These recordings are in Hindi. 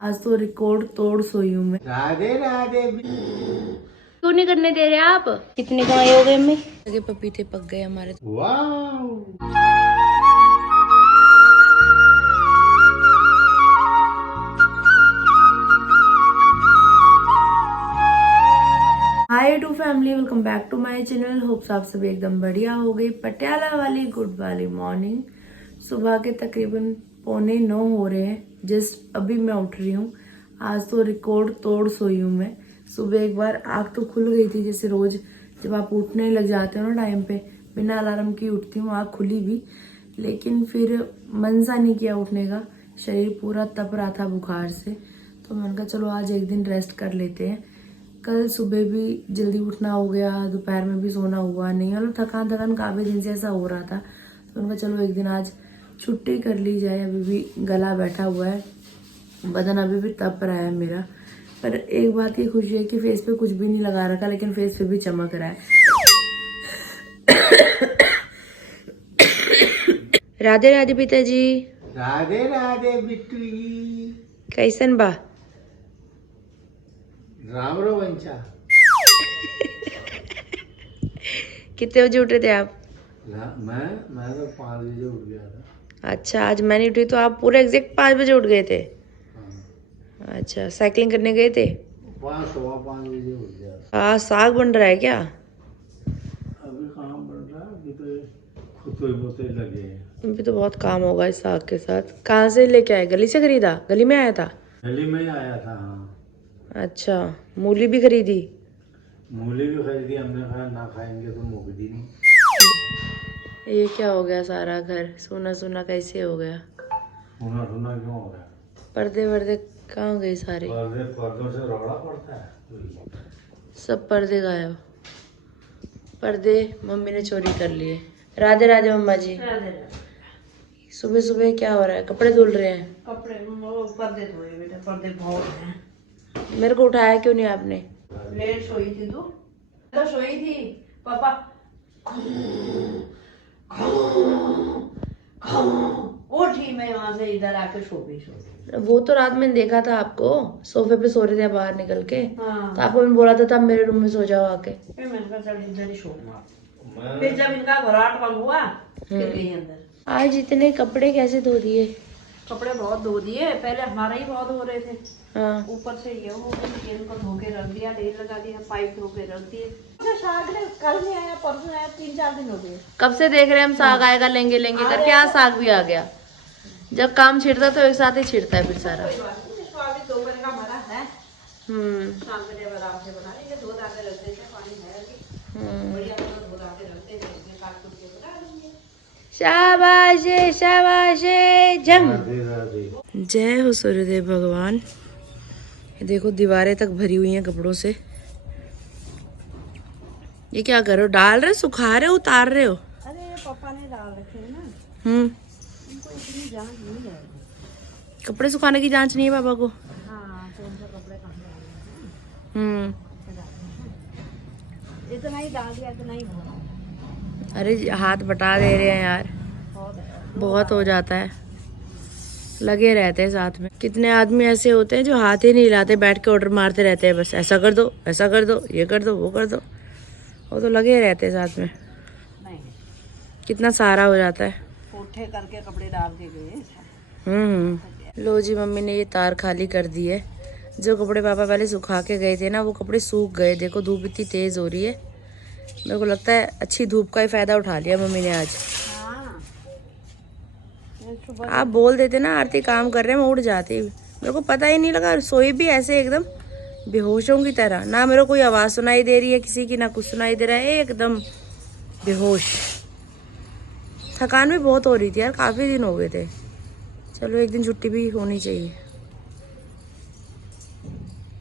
आज तो रिकॉर्ड तोड़ सोई हूँ मैं। राधे राधे। क्यों नहीं करने दे रहे आप? कितने कमाई हो गए अम्मी? लगे पपीते पक गए हमारे। वाह। Hi to family, welcome back to my channel. Hopes आप सब एकदम बढ़िया हो गई। पटियाला वाली गुड वाली मॉर्निंग। सुबह के तकरीबन 8:45 हो रहे हैं। जस्ट अभी मैं उठ रही हूँ। आज तो रिकॉर्ड तोड़ सोई हूँ मैं। सुबह एक बार आँख तो खुल गई थी, जैसे रोज जब आप उठने लग जाते हो ना टाइम पे, बिना अलार्म की उठती हूँ, आँख खुली भी, लेकिन फिर मन सा नहीं किया उठने का। शरीर पूरा तप रहा था बुखार से, तो मैंने कहा चलो आज एक दिन रेस्ट कर लेते हैं। कल सुबह भी जल्दी उठना हो गया, दोपहर में भी सोना हुआ नहीं, मतलब थकान थकान काफ़ी दिन से ऐसा हो रहा था। तो उनका चलो एक दिन आज छुट्टी कर ली जाए। अभी भी गला बैठा हुआ है, बदन अभी भी तप रहा है मेरा। पर एक बात की खुशी है कि फेस पे कुछ भी नहीं लगा रखा, लेकिन फेस पे भी चमक रहा है। राधे राधे पिताजी। राधे राधे बिट्टू। कैसन बा? राम रवंचा। कितने बजे उठे थे आप? मैं तो 5 बजे उठ गया था। अच्छा, आज मैं नहीं उठी तो आप पूरे एग्जैक्ट 5 बजे उठ गए थे? हाँ। अच्छा, साइकिलिंग करने गए थे? 5 बजे उठ गया था। हाँ, साग बन रहा है क्या? अभी काम बन रहा है, अभी तो खुतवे बुते लगे हैं। अभी तो बहुत काम होगा इस साग के साथ। कहाँ से लेके आए? गली से खरीदा? गली में आया था? गली में ही आया था। हाँ, अच्छा, मूली भी खरीदी? मूली भी खरीदी। हमने कहा ना खाएंगे तो मुकदी नहीं। ये क्या हो गया? सारा घर सोना सोना कैसे हो गया? सुना सुना क्यों हो रहा है? पर्दे वर्दे कहाँ गए सारे? पर्दों से रगड़ा पड़ता है। सब पर्दे गायब। पर्दे मम्मी ने चोरी कर लिए। राधे राधे मम्मा जी। सुबह सुबह क्या हो रहा है? कपड़े धुल रहे हैं? कपड़े वो पर्दे धोए बेटा, पर्दे बहुत हैं। मेरे को उठाया क्यों नहीं आपने? लेट सोई थी तू? तो सोई थी पापा। उठी मैं वहां से, इधर आके सो गई। वो तो रात में देखा था आपको सोफे पे सो रहे थे बाहर निकल के। हाँ। तो आपको मैंने बोला था तब मेरे रूम में सो जाओ आके। फिर मैंने कहा चल इधर ही सोऊंगा। फिर जब इनका घराट बंद हुआ फिर गई अंदर। आज इतने कपड़े कैसे धो दिए? कपड़े बहुत धो दिए, पहले हमारे ही बहुत हो रहे थे। हाँ। ऊपर से ये हो गया, इनको धो के रख दिया, ढेर लगा दिया, पाइप धो के रख दिए। अच्छा, साग ने कल नहीं आया, परसों आया, 3-4 दिन हो गए। कब से देख रहे हैं हम साग आएगा लेंगे लेंगे करके, आज साग भी आ गया। जब काम छिड़ता तो एक साथ ही छिड़ता है फिर सारा। इसको अभी 2 बजे का भरा है। शाम को जब आराम से बना लेंगे, धो धाके रख देते हैं, पानी है अभी। बढ़िया धो धाके रख देते हैं, काट कुट के बना लेंगे। शाबाश शाबाश जंग। राधे राधे। जय हो सूर्यदेव भगवान। ये देखो दीवारें तक भरी हुई हैं कपड़ों से। ये क्या कर रहे हो? डाल रहे, सुखा रहे हो, उतार रहे हो? अरे पापा ने डाल रखे हैं ना, इनको इतनी जांच नहीं जाएगी। कपड़े सुखाने की जांच नहीं है पापा को? हाँ, कौन सा कपड़े कहाँ डाल इतना ही डाल दिया, इतना ही बहुत। अरे हाथ बटा दे रहे हैं यार, बहुत हो जाता है। लगे रहते हैं साथ में। कितने आदमी ऐसे होते हैं जो हाथ ही नहीं हिलाते, बैठ के ऑर्डर मारते रहते हैं, बस ऐसा कर दो, ऐसा कर दो, ये कर दो, वो कर दो। वो तो लगे रहते हैं साथ में। नहीं, कितना सारा हो जाता है। कोठे करके कपड़े डाल के गए। लो जी, मम्मी ने ये तार खाली कर दी है। जो कपड़े पापा पहले सुखा के गए थे ना, वो कपड़े सूख गए। देखो धूप इतनी तेज हो रही है। मेरे को लगता है अच्छी धूप का ही फायदा उठा लिया मम्मी ने आज। हाँ, आप बोल देते ना आरती काम कर रहे हैं, मैं उठ जाती। मेरे को पता ही नहीं लगा, सोई भी ऐसे एकदम बेहोशों की तरह। ना मेरे को कोई आवाज़ सुनाई दे रही है किसी की, ना कुछ सुनाई दे रहा है, एकदम बेहोश। थकान भी बहुत हो रही थी यार, काफ़ी दिन हो गए थे। चलो एक दिन छुट्टी भी होनी चाहिए,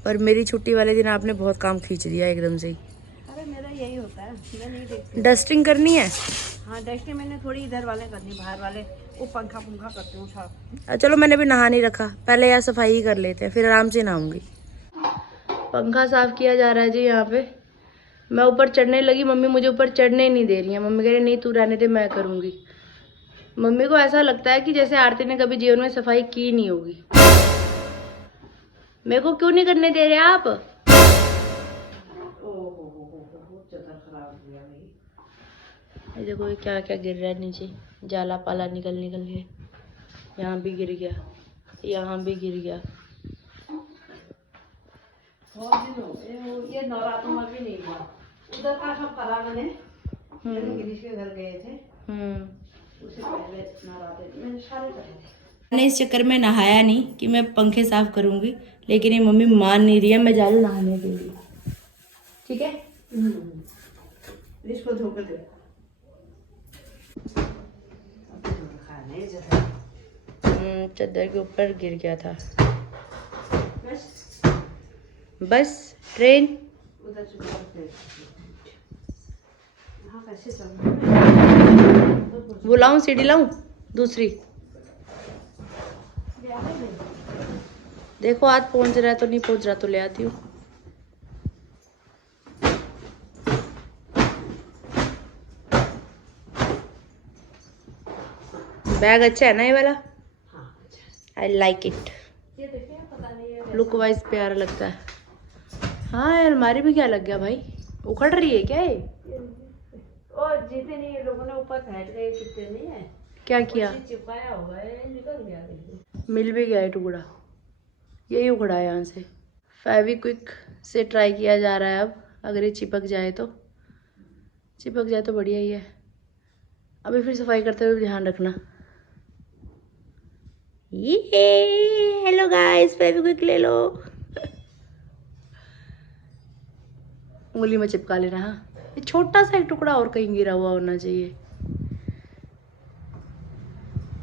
पर मेरी छुट्टी वाले दिन आपने बहुत काम खींच दिया एकदम से ही। अरे मेरा यही होता है, मैं नहीं देखती। डस्टिंग करनी है? हाँ, डस्टिंग मैंने थोड़ी इधर वाले करनी, बाहर वाले वो पंखा पंखा करती हूँ साफ। चलो मैंने भी नहा नहीं रखा, पहले यार सफाई ही कर लेते हैं, फिर आराम से नहाऊंगी। पंखा साफ किया जा रहा है जी यहाँ पे। मैं ऊपर चढ़ने लगी, मम्मी मुझे ऊपर चढ़ने ही नहीं दे रही है। मम्मी कह रही नहीं तू रहने दे, मैं करूँगी। मम्मी को ऐसा लगता है कि जैसे आरती ने कभी जीवन में सफाई की नहीं होगी। मेरे को क्यों नहीं करने दे रहे आप? चदर खराब हो गया भाई। ये देखो ये क्या क्या गिर रहा है नीचे, जाला पाला निकल निकल के। यहाँ भी गिर गया, यहाँ भी गिर गया। बहुत दिन हो गए, ये नवरात्रों में भी नहीं हुआ। उधर का सब करा मैंने, गिरीश के घर गए थे, उससे पहले नवरात्रे मैंने सारे करे थे। मैंने इस चक्कर में नहाया नहीं कि मैं पंखे साफ करूंगी, लेकिन ये मम्मी मान नहीं रही है, मैं जा रही हूँ नहाने के लिए। ठीक है, इसको धोकर दे। चादर के ऊपर गिर गया था। बस बस ट्रेन उधर से यहाँ कैसे चलना? वो लाऊं, सीढ़ी लाऊं दूसरी? देखो आज पहुंच रहा है तो नहीं पहुंच रहा तो ले आती हूँ। बैग अच्छा है ना ये वाला? I like it. ये देखिए, पता नहीं है लुक वाइज प्यारा लगता है। हाँ अलमारी भी क्या लग गया भाई, उखड़ रही है क्या ये? और जितने नहीं ये लोगों ने ऊपर फेंक गए, कितने नहीं है, क्या किया? चिपकाया हुआ है, निकल गया। मिल भी गया है टुकड़ा, यही उखड़ा है यहाँ से। फेविक्विक से ट्राई किया जा रहा है अब, अगर ये चिपक जाए तो बढ़िया ही है। अभी फिर सफाई करते हुए ध्यान रखना। ये हेलो गाइस, फेविक्विक ले लो। उंगली में चिपका लेना। हाँ ये छोटा सा एक टुकड़ा और कहीं गिरा हुआ होना चाहिए,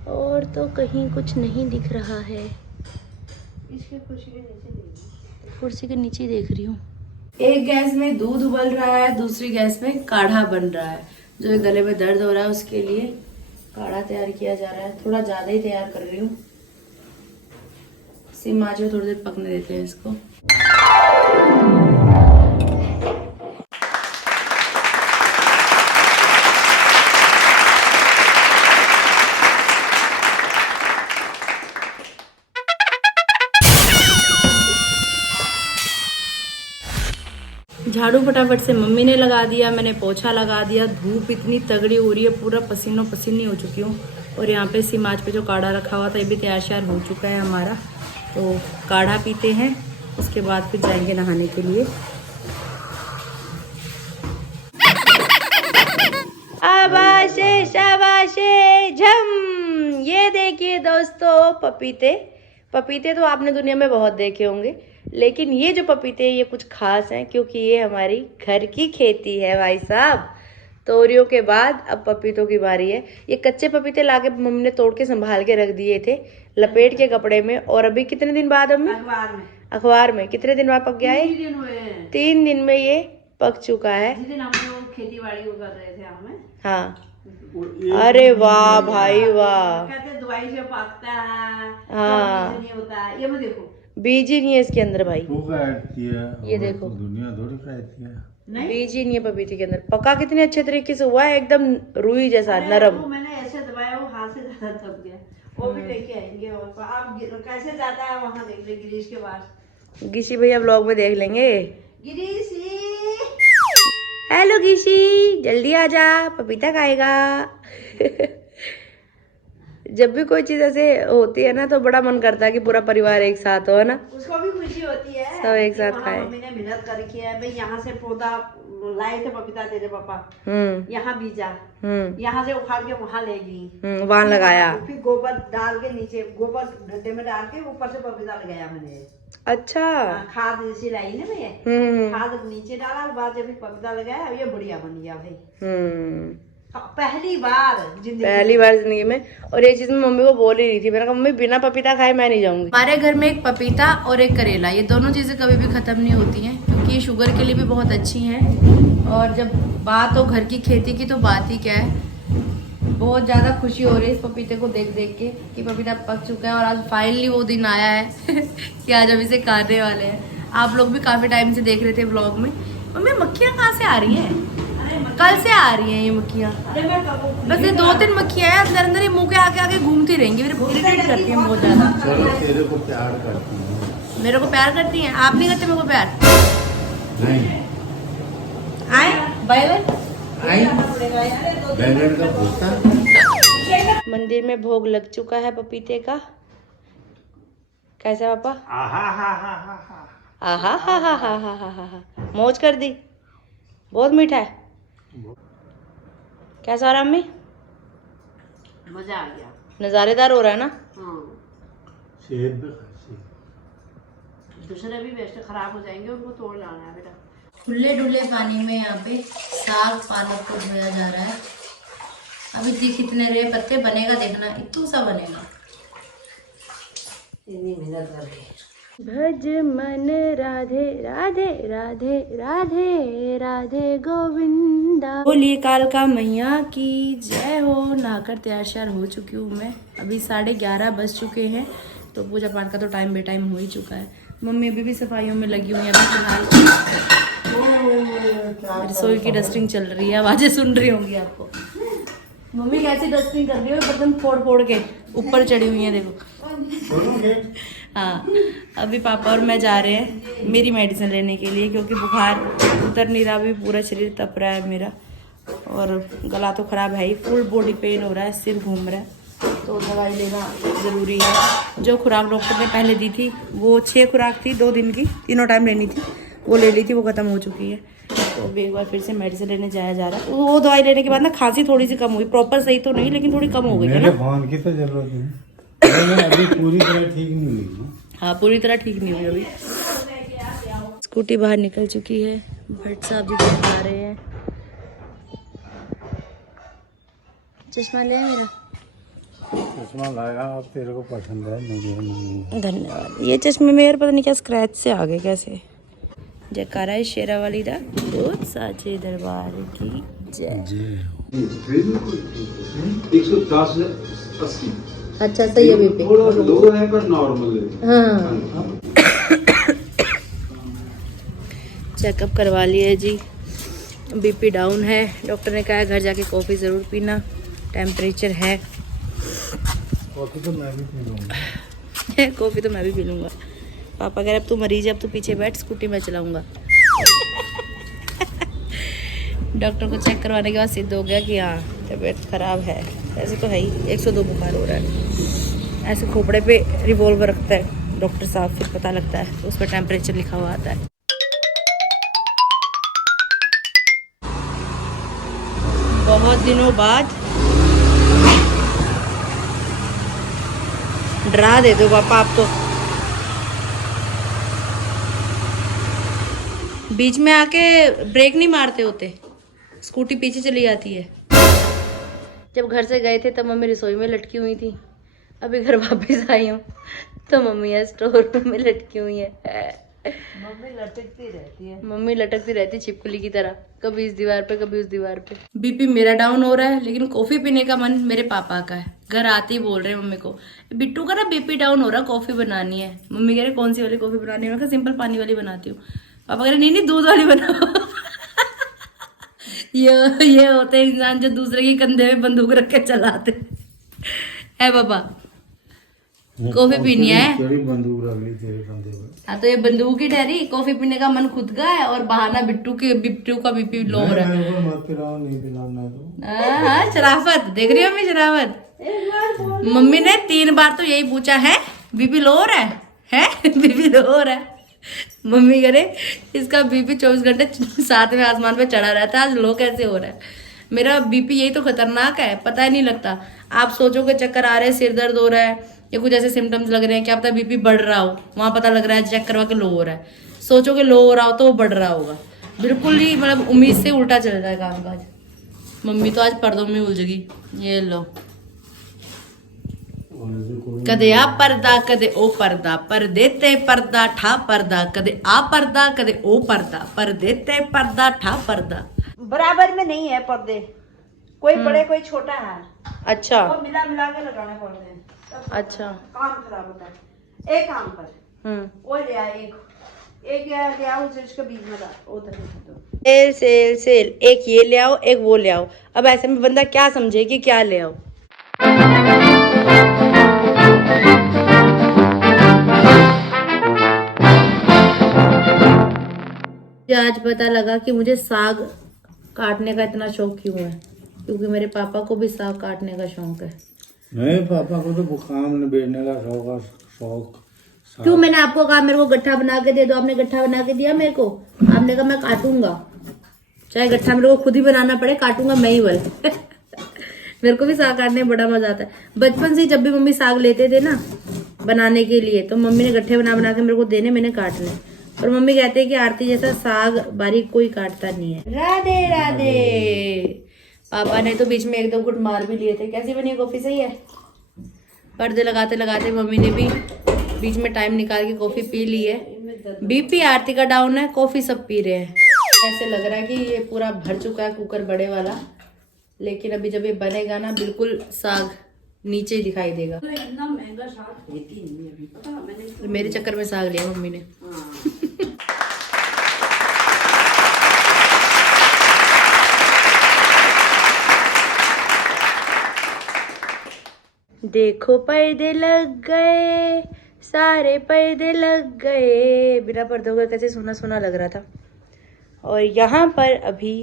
और तो कहीं कुछ नहीं दिख रहा है। इसके कुर्सी के नीचे नहीं, कुर्सी के नीचे ही देख रही हूँ। एक गैस में दूध उबल रहा है, दूसरी गैस में काढ़ा बन रहा है। जो गले में दर्द हो रहा है उसके लिए काढ़ा तैयार किया जा रहा है। थोड़ा ज्यादा ही तैयार कर रही हूँ। सिम आंच में थोड़ी देर पकने देते हैं इसको। झाड़ू फटाफट से मम्मी ने लगा दिया, मैंने पोछा लगा दिया। धूप इतनी तगड़ी हो रही है, पूरा पसीनो पसीनी हो चुकी हूँ। और यहाँ पे सिमाच पे जो काढ़ा रखा हुआ था ये भी तैयार श्यार हो चुका है हमारा। तो काढ़ा पीते हैं, उसके बाद फिर जाएंगे नहाने के लिए। शाबाशे शाबाशे झम। ये देखिए दोस्तों पपीते तो आपने दुनिया में बहुत देखे होंगे, लेकिन ये जो पपीते हैं ये कुछ खास हैं, क्योंकि ये हमारी घर की खेती है भाई साहब। तोरियों के बाद अब पपीतों की बारी है। ये कच्चे पपीते लाके मम्मी ने तोड़ के संभाल के रख दिए थे लपेट के कपड़े में। और अभी कितने दिन बाद अम्मी? अखबार में कितने दिन बाद पक गया है? 3 दिन हुए हैं। 3 दिन में ये पक चुका है। जिस दिन हम लोग खेती बाड़ी कर रहे थे हमें। हाँ अरे वाह भाई वाह, कहते दवाई से पकता है, हाँ नहीं होता है। ये मैं देखो बीज ही नहीं है इसके अंदर भाई। वो कहती है, ये देखो दुनिया थोड़ी कहती है। बीज ही नहीं है पपीते के अंदर। पका कितने अच्छे तरीके से हुआ है, एकदम रुई जैसा नरम। वो मैंने ऐसे दबाया, वो हाथ से ज्यादा थक गया। वो भी लेके आएंगे। और आप कैसे जाता है वहाँ देख ले, गिरीश के पास। गिशी भैया व्लॉग में देख लेंगे। गिरीश हेलो गिशी, जल्दी आ जा, पपीता खाएगा। जब भी कोई चीज ऐसे होती है ना तो बड़ा मन करता है कि पूरा परिवार एक साथ हो, है ना। उसको भी खुशी होती है सब एक साथ खाए। मम्मी ने मेहनत करके है भाई, यहाँ से पौधा लाए थे पपीता तेरे पापा, यहाँ बीजा, यहाँ से उखाड़ के वहाँ ले गई, वहाँ लगाया, फिर गोबर डाल के नीचे, गोबर गड्ढे में डाल के ऊपर से पपीता लगाया मैंने। अच्छा खाद जैसी लाई ना भैया, खाद नीचे डाला, बाद जब पपीता लगाया, ये बढ़िया बन गया भाई। पहली बार जिंदगी में। और ये चीज मैं मम्मी को बोल ही रही थी, मैंने कहा मम्मी बिना पपीता खाए मैं नहीं जाऊंगी। हमारे घर में एक पपीता और एक करेला, ये दोनों चीजें कभी भी खत्म नहीं होती हैं, क्योंकि ये शुगर के लिए भी बहुत अच्छी हैं। और जब बात हो घर की खेती की तो बात ही क्या है। बहुत ज्यादा खुशी हो रही है इस पपीते को देख देख के कि पपीता पक चुका है। और आज फाइनली वो दिन आया है कि आज हम इसे खाने वाले हैं। आप लोग भी काफी टाइम से देख रहे थे ब्लॉग में। मम्मी मक्खियाँ कहाँ से आ रही हैं? कल से आ रही हैं ये मक्खियाँ। बस ये 2-3 मक्खियाँ हैं अंदर अंदर, ये मुंह के आगे आगे घूमती रहेंगी, मेरे इरिटेट करती हैं बहुत ज्यादा। चलो तेरे को प्यार करती हूँ। मेरे को प्यार करती हैं? आप नहीं करते मेरे को प्यार? नहीं आए बाय बैंगन का भुट्टा। मंदिर में भोग लग चुका है पपीते का। कैसा पापा? आहा हा हा मौज कर दी। बहुत मीठा है। कैसा हो रहा अम्मी? मजा आ गया। नजारेदार हो रहा है ना? सेब भी खासी। दूसरे भी वैसे खराब हो जाएंगे, उनको तोड़ लाना है बेटा। खुले डुले पानी में यहाँ पे साग पालक को धोया जा रहा है। अभी देख इतने रे पत्ते बनेगा, देखना इतू सा बनेगा। इतनी मेहनत करके। भज मन राधे राधे राधे राधे राधे गोविंदा। बोलिए कालका मैया की जय हो। नहाकर तैयार श्यार हो चुकी हूँ मैं। अभी 11:30 बज चुके हैं, तो पूजा पाठ का तो टाइम बेटाइम हो ही चुका है। मम्मी अभी भी सफाइयों में लगी हुई है। अभी फिलहाल रसोई की डस्टिंग चल रही है, आवाजें सुन रही होंगी आपको। मम्मी कैसी डस्टिंग कर रही है, बर्तन फोड़ फोड़ के ऊपर चढ़ी हुई है, देखो। हाँ, अभी पापा और मैं जा रहे हैं मेरी मेडिसिन लेने के लिए, क्योंकि बुखार उतर नहीं रहा, अभी पूरा शरीर तप रहा है मेरा, और गला तो खराब है ही, फुल बॉडी पेन हो रहा है, सिर घूम रहा है, तो दवाई लेना ज़रूरी है। जो खुराक डॉक्टर ने पहले दी थी वो 6 खुराक थी, 2 दिन की, तीनों टाइम लेनी थी, वो ले ली थी, वो ख़त्म हो चुकी है। तो अभी एक बार फिर से मेडिसिन लेने जाया जा रहा है। वो दवाई लेने के बाद ना खांसी थोड़ी सी कम हुई, प्रॉपर सही तो नहीं, लेकिन थोड़ी कम हो गई है ना। फोन की तो जरूरत नहीं, अभी पूरी तरह ठीक नहीं हुई। हाँ, पूरी तरह ठीक नहीं हुई अभी। स्कूटी बाहर निकल चुकी है, भट्ट साहब जी देख आ रहे हैं। चश्मा ले मेरा? चश्मा लाया, अब तेरे को पसंद है? नहीं। धन्यवाद। ये चश्मे में यार पता नहीं क्या स्क्रैच से आ गए कैसे। जयकारा है शेरा वाली दा, बहुत साचे दरबार की जय। 110/80। अच्छा सही है बीपी, थोड़ा लो है पर नॉर्मल है। हाँ। चेकअप करवा लिए जी, बीपी डाउन है। डॉक्टर ने कहा है घर जाके कॉफ़ी ज़रूर पीना, टेम्परेचर है। कॉफी तो मैं भी पी लूँगा। कॉफ़ी तो मैं भी पी लूँगा। पापा कह रहे अब तू मरीज है, अब तू पीछे बैठ, स्कूटी मैं चलाऊँगा। डॉक्टर को चेक करवाने के बाद सिद्ध हो गया कि हाँ तबीयत ख़राब है। ऐसे तो है ही, 102 बुखार हो रहा है। ऐसे खोपड़े पे रिवॉल्वर रखता है डॉक्टर साहब, फिर पता लगता है, उस पर टेम्परेचर लिखा हुआ आता है। बहुत दिनों बाद डरा दे दो पापा आप तो। बीच में आके ब्रेक नहीं मारते होते, स्कूटी पीछे चली जाती है। जब घर से गए थे तब मम्मी रसोई में लटकी हुई थी, अभी घर वापस आई हूँ तो मम्मी है स्टोर रूम में लटकी हुई है। मम्मी लटकती रहती छिपकली की तरह, कभी इस दीवार पे कभी उस दीवार पे। बीपी मेरा डाउन हो रहा है, लेकिन कॉफी पीने का मन मेरे पापा का है। घर आते ही बोल रहे हैं मम्मी को, बिट्टू का ना बीपी डाउन हो रहा, कॉफी बनानी है। मम्मी कह रहे कौन सी वाली कॉफी बनानी है? मैं कहा सिंपल पानी वाली बनाती हूँ। पापा कह रहे नहीं दूध वाली बनाओ। ये होते इंसान जो दूसरे के कंधे में बंदूक रख के चलाते है। पापा कॉफी पीनी है। बंदूक रख ली तेरे कंधे पे। हाँ तो ये बंदूक ही ठहरी, कॉफी पीने का मन खुद का है और बहाना बिट्टू का बीपी लो हो रहा है। मत पिलाओ, नहीं पिलाना तो। हाँ शराफत देख रही हो मम्मी, शराफत। मम्मी ने 3 बार तो यही पूछा है बीपी लो हो रहा है बीपी लो हो रहा है। मम्मी करे इसका बीपी 24 घंटे 7वें आसमान पे चढ़ा रहता है, आज लो कैसे हो रहा है? मेरा बीपी यही तो खतरनाक है, पता ही नहीं लगता। आप सोचो कि चक्कर आ रहे हैं, सिर दर्द हो रहा है या कुछ ऐसे सिम्टम्स लग रहे हैं, क्या पता बीपी बढ़ रहा हो, वहां पता लग रहा है चेक करवा के लो हो रहा है। सोचो कि लो हो रहा हो तो वो बढ़ रहा होगा। बिल्कुल ही मतलब उम्मीद से उल्टा चल रहा है कामकाज। मम्मी तो आज पर्दों में उलझ गई। ये लो, कदे आ पर्दा कदे ओ पर्दा, पर्दे ते पर्दा ठा पर्दा, कदे आ पर्दा कदे ओ पर्दा, पर्दे ते पर्दा ठा पर्दा। बराबर में नहीं है पर्दे, कोई बड़े कोई छोटा है। अच्छा वो मिला मिला के लगाने पड़ते हैं। अच्छा, काम खराब होता है। एक काम पर वो ले आ, एक ले आओ, उसके बीच में उधर सेल सेल, एक ये ले आओ एक वो ले आओ। अब ऐसे में बंदा क्या समझे कि क्या ले आओ। मुझे आज पता लगा कि मुझे साग काटने का इतना शौक क्यों है, क्योंकि मेरे पापा को भी साग काटने का शौक है। नहीं, पापा को तो बुखार निबेड़ने का शौक। क्यों? मैंने आपको कहा मेरे को गट्ठा बना के दे दो, आपने गट्ठा बना के दिया मेरे को। आपने कहा मैं काटूंगा, चाहे गट्ठा मेरे को खुद ही बनाना पड़े, काटूंगा मैं ही बल। मेरे को भी साग काटने में बड़ा मजा आता है। बचपन से जब भी मम्मी साग लेते थे ना बनाने के लिए, तो मम्मी ने गट्ठे बना बना के मेरे को देने, मैंने काटने। और मम्मी कहते हैं कि आरती जैसा साग बारीक कोई काटता नहीं है। राधे राधे। पापा ने तो बीच में एक दो घुट मार भी लिए थे। कैसी बनी कॉफी? सही है। पर्दे लगाते लगाते मम्मी ने भी बीच में टाइम निकाल के कॉफी पी ली है। बीपी आरती का डाउन है, कॉफी सब पी रहे हैं। ऐसे लग रहा है कि ये पूरा भर चुका है कुकर बड़े वाला, लेकिन अभी जब ये बनेगा ना बिल्कुल साग नीचे ही दिखाई देगा। तो इतना महंगा साग देती नहीं अभी, पता मैंने मेरे चक्कर में साग लिया मम्मी ने। देखो पर्दे लग गए, सारे पर्दे लग गए। बिना पर्दों का कैसे सोना सोना लग रहा था। और यहाँ पर अभी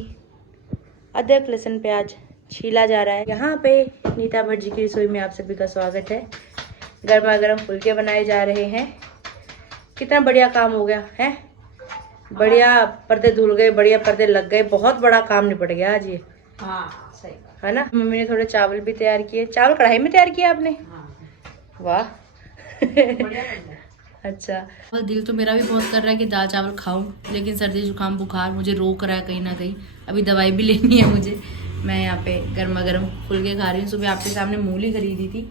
अदरक लहसुन प्याज छीला जा रहा है। यहाँ पे नीता भट्ट जी की रसोई में आप सभी का स्वागत है। गर्मा गर्म फुलके बनाए जा रहे हैं। कितना बढ़िया काम हो गया है, बढ़िया पर्दे धुल गए, बढ़िया पर्दे लग गए। बहुत बड़ा काम निपट गया आज ये। हाँ सही है ना। मम्मी ने थोड़े चावल भी तैयार किए। चावल कढ़ाई में तैयार किया आपने? वाह। अच्छा। और दिल तो मेरा भी बहुत कर रहा है कि दाल चावल खाऊं, लेकिन सर्दी जुकाम बुखार मुझे रोक रहा है कहीं ना कहीं। अभी दवाई भी लेनी है मुझे। मैं यहाँ पे गर्मा गर्म फुलके खा रही हूँ। सुबह आपके सामने मूली खरीदी थी,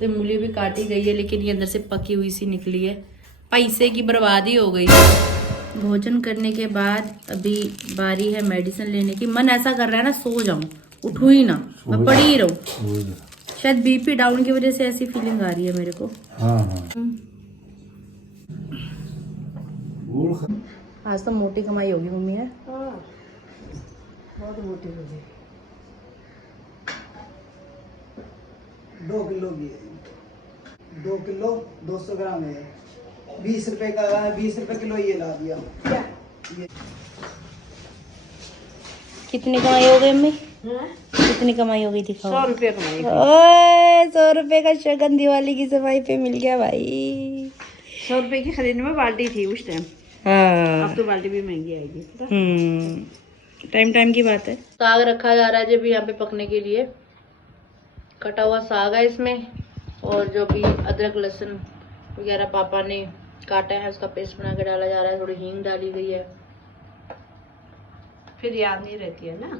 तो मूली भी काटी गई है, लेकिन ये अंदर से पकी हुई सी निकली है। पैसे की बर्बादी हो गई। भोजन करने के बाद अभी बारी है मेडिसिन लेने की। मन ऐसा कर रहा है ना सो जाऊं, उठूं ही ना, मैं पड़ी ही रहूं। शायद बीपी डाउन की वजह से ऐसी फीलिंग आ रही है मेरे को। आज तो मोटी कमाई होगी मम्मी है। बहुत मोटी हो गई। 2 किलो की है, 2 किलो 200 ग्राम है। 20 रुपए का 20 रुपए किलो ये ला दिया। ये कितनी कमाई हो गई मम्मी? कितनी कमाई हो गई दिखाओ। 100 रुपये कमाई। ओए 100 रुपए का शगन दिवाली की सफाई पे मिल गया भाई। 100 रुपए की खरीदने में बाल्टी थी उस टाइम। हाँ। अब तो बाल्टी भी महंगी आएगी। टाइम टाइम की बात है। साग रखा जा रहा है जब यहाँ पे पकने के लिए। कटा हुआ साग है इसमें, और जो भी अदरक लहसुन वगैरह पापा ने काटा है उसका पेस्ट बना के डाला जा रहा है। थोड़ी हींग डाली गई है। फिर याद नहीं रहती है ना,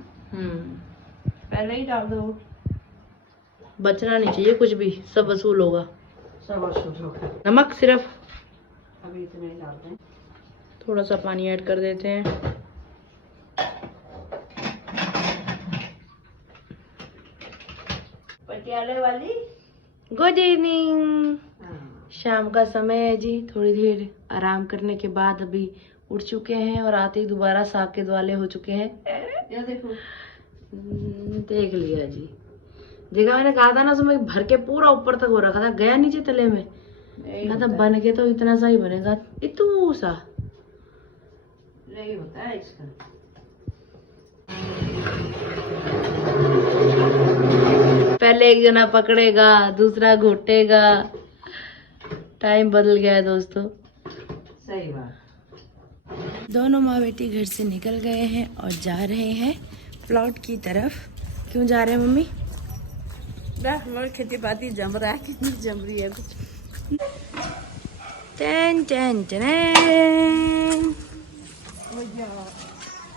पहले ही डाल दो। बचना नहीं चाहिए कुछ भी, सब वसूल होगा। सब वसूल होगा। नमक सिर्फ अभी इतना ही डालते हैं। थोड़ा सा पानी ऐड कर देते हैं। पटियाले वाली गुड इवनिंग। शाम का समय है जी। थोड़ी देर आराम करने के बाद अभी उठ चुके हैं, और आते ही दोबारा साग के द्वाले हो चुके हैं। ये देखो, देख लिया जी। देखा, मैंने कहा था ना सुबह भर के पूरा ऊपर तक हो रखा था, गया नीचे तले में। कहा था बन के तो इतना सा ही बनेगा, इतना सा नहीं होता है इसका। पहले एक जना पकड़ेगा, दूसरा घोटेगा। टाइम बदल गया है दोस्तों। सही बात। दोनों माँ बेटी घर से निकल गए हैं और जा रहे हैं प्लॉट की तरफ। क्यों जा रहे हैं मम्मी? हमारी खेती बाती जम रहा है, कितनी जम रही है कुछ। टन टन टन।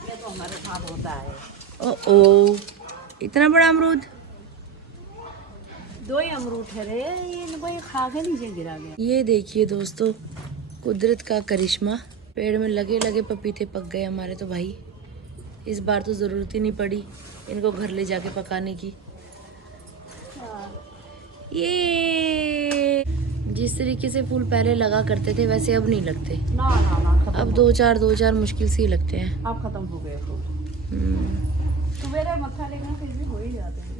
ये तो हमारे साथ होता है। ओ इतना बड़ा अमरूद। 2 ही अमरूद है रे, इनको ये खा के नीचे गिरा गया। ये देखिए दोस्तों, कुदरत का करिश्मा। पेड़ में लगे लगे पपीते पक गए हमारे तो भाई। इस बार तो जरूरत ही नहीं पड़ी इनको घर ले जाके पकाने की। ये जिस तरीके से फूल पहले लगा करते थे वैसे अब नहीं लगते। ना ना ना, अब 2-4 मुश्किल से ही लगते हैं। अब खत्म हो गए। सवेरे मत्था लेकिन फिर भी हो ही जाते हैं।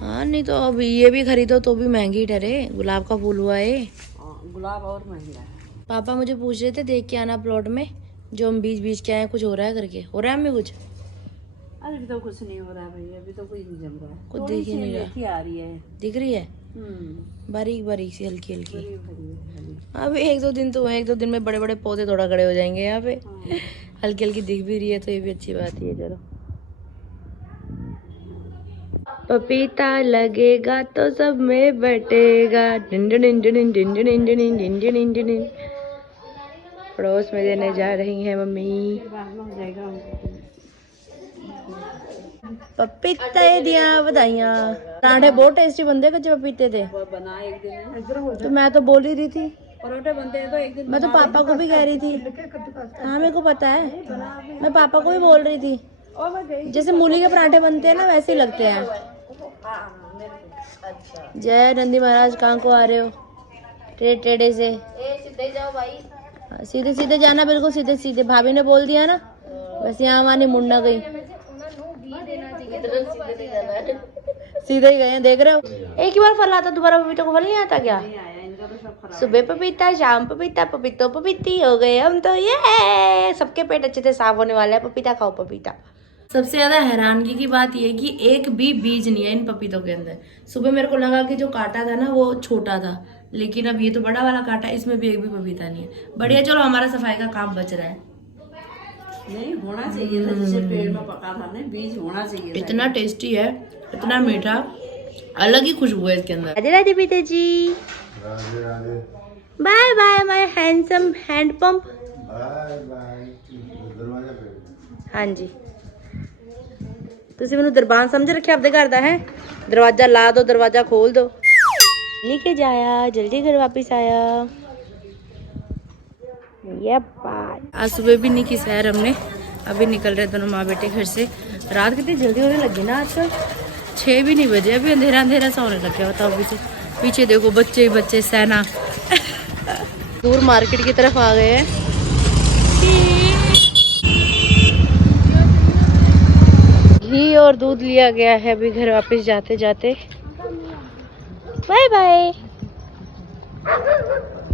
हाँ, नहीं तो अब ये भी खरीदो तो भी महंगी ठहरे। गुलाब का फूल हुआ है। गुलाब और महंगा है। पापा मुझे पूछ रहे थे देख के आना प्लॉट में, जो हम बीच बीच के आए कुछ हो रहा है करके, हो रहा है हमें कुछ? अभी तो कुछ नहीं हो रहा भाई, अभी तो कुछ नहीं जम रहा है। कुछ दिख ही नहीं रहा। मेथी आ रही है। दिख रही है बारीक बारीक सी, हल्की हल्की। अभी 1-2 दिन तो है, 1-2 दिन में बड़े बड़े पौधे थोड़ा खड़े हो जाएंगे यहाँ पे। हल्की हल्की दिख भी रही है तो ये भी अच्छी बात है। चलो पपीता लगेगा तो सब में बटेगा। पड़ोस में देने जा रही हैं मम्मी। पपीता दिया बधाइयाँ। पराठे बहुत टेस्टी बनते कच्चे पपीते थे। बना एक दिन तो मैं तो बोल ही रही थी, परोठे बनते हैं तो एक दिन मैं तो पापा को भी कह रही थी। हाँ मेरे को पता है, मैं पापा को भी बोल रही थी। जैसे मूली के पराठे बनते हैं ना वैसे ही लगते हैं। जय नंदी महाराज, कहाँ को आ रहे हो? टेढ़े से सीधे जाओ भाई, सीधे सीधे जाना, बिल्कुल सीधे सीधे। भाभी ने बोल दिया ना, वैसे यहाँ वहाँ नहीं मुड़ना गई, सीधे ही गए। देख रहे हो, एक ही बार फल आता, दोबारा पपीता को फल नहीं आता क्या? सुबह पपीता, शाम पपीता, पपीतो पपीती हो गए हम तो। ये सबके पेट अच्छे से साफ होने वाले हैं। पपीता खाओ पपीता। सबसे ज्यादा हैरानगी की बात यह है कि एक भी बीज नहीं है इन पपीतों के अंदर। सुबह मेरे को लगा कि जो काटा था ना वो छोटा था, लेकिन अब ये तो बड़ा वाला काटा है, इसमें भी एक भी पपीता नहीं है। बढ़िया, चलो हमारा सफाई का काम बच रहा है। नहीं होना चाहिए था, जैसे पेड़ में पका था ना, बीज होना चाहिए था। इतना टेस्टी है, इतना मीठा, अलग ही खुशबू है इसके अंदर। राधे राधे पिताजी, Radhe Radhe, bye bye my handsome hand pump. Bye bye. दरवाजा पे हाँ जी, ਤੁਸੀਂ ਮੈਨੂੰ ਦਰਬਾਨ ਸਮਝ ਰੱਖਿਆ ਆਪਦੇ ਘਰ ਦਾ ਹੈ। दरवाजा ला दो, दरवाजा खोल दो। लेके जाया, जल्दी घर वापस आया। ये बात, आज सुबह भी नहीं की सैर हमने। अभी निकल रहे दोनों माँ बेटे घर से। रात कितनी जल्दी होने लगी ना आजकल, 6 भी नहीं बजे, अभी अंधेरा अंधेरा सा होने लग गया। बताओ पीछे पीछे देखो, बच्चे ही बच्चे, सेना। दूर मार्केट की तरफ आ गए हैं। घी और दूध लिया गया है अभी घर वापस जाते जाते। Bye bye.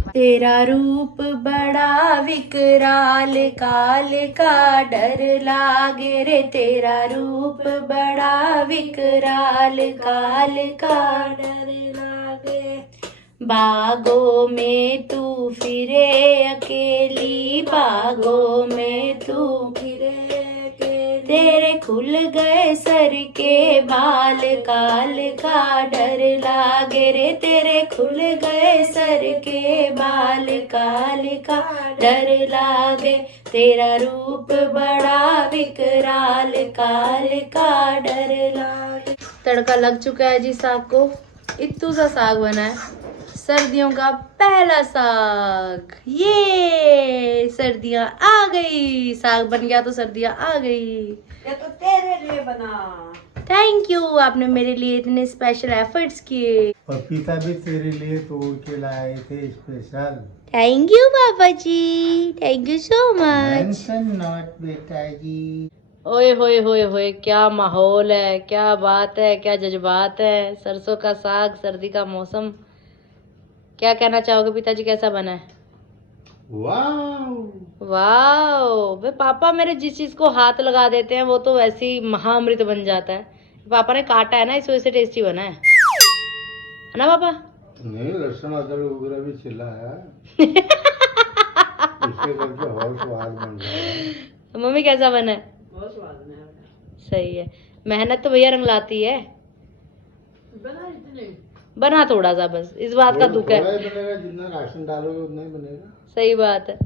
तेरा रूप बड़ा विकराल, काल का डर लागे रे। तेरा रूप बड़ा विकराल, काल का डर लागे। बागों में तू फिरे अकेली, बागों में तू फिरे अकेली। तेरे खुल गए सर के बाल, काल का डर लागे रे। तेरे खुल गए सर के बाल, काल का डर लागे। तेरा रूप बड़ा विकराल, काल का डर लागे। तड़का लग चुका है जी साग को। इत्तू सा साग बना है, सर्दियों का पहला साग। ये सर्दियां आ गई, साग बन गया तो सर्दियां आ गई। ये तो तेरे लिए बना। थैंक यू, आपने मेरे लिए इतने स्पेशल एफर्ट्स किए। पपीता भी तेरे लिए तोड़ के लाए थे स्पेशल। थैंक यू पापा ji, thank you so much. Tension not बेटा जी। ओए होए होए होए, क्या माहौल है, क्या बात है, क्या जज्बात है। सरसों का साग, सर्दी का मौसम। क्या कहना चाहोगे पिताजी, कैसा बना है? वाह वाओ। वे पापा मेरे जिस चीज को हाथ लगा देते हैं वो तो वैसे ही महाअमृत बन जाता है। पापा ने काटा है ना, इस वजह से टेस्टी बना है ना पापा? नहीं, लहसुन अदरक वगैरह भी चिल्ला है। इसके करके और स्वाद बन रहा है। मम्मी कैसा बना है? बहुत स्वाद में सही है। मेहनत तो भैया रंग लाती है। बना थोड़ा सा बस, इस बात का दुख है। थोड़ा ही बनेगा, जितना राशन डालोगे उतना ही बनेगा। सही बात है,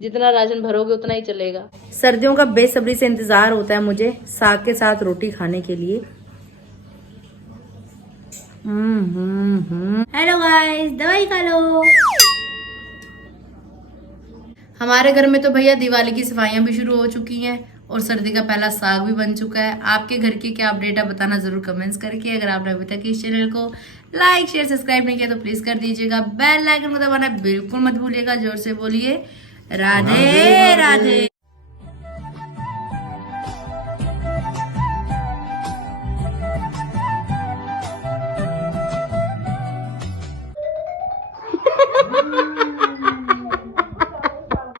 जितना राशन भरोगे उतना ही चलेगा। सर्दियों का बेसब्री से इंतजार होता है मुझे साग के साथ रोटी खाने के लिए। हेलो गाइस, दवाई खा लो। हमारे घर में तो भैया दिवाली की सफाइयां भी शुरू हो चुकी हैं और सर्दी का पहला साग भी बन चुका है। आपके घर की क्या अपडेट है बताना जरूर कमेंट्स करके। अगर आपने अभी तक इस चैनल को लाइक शेयर सब्सक्राइब नहीं किया तो प्लीज कर दीजिएगा। बेल आइकन को दबाना बिल्कुल मत भूलिएगा। जोर से बोलिए राधे राधे।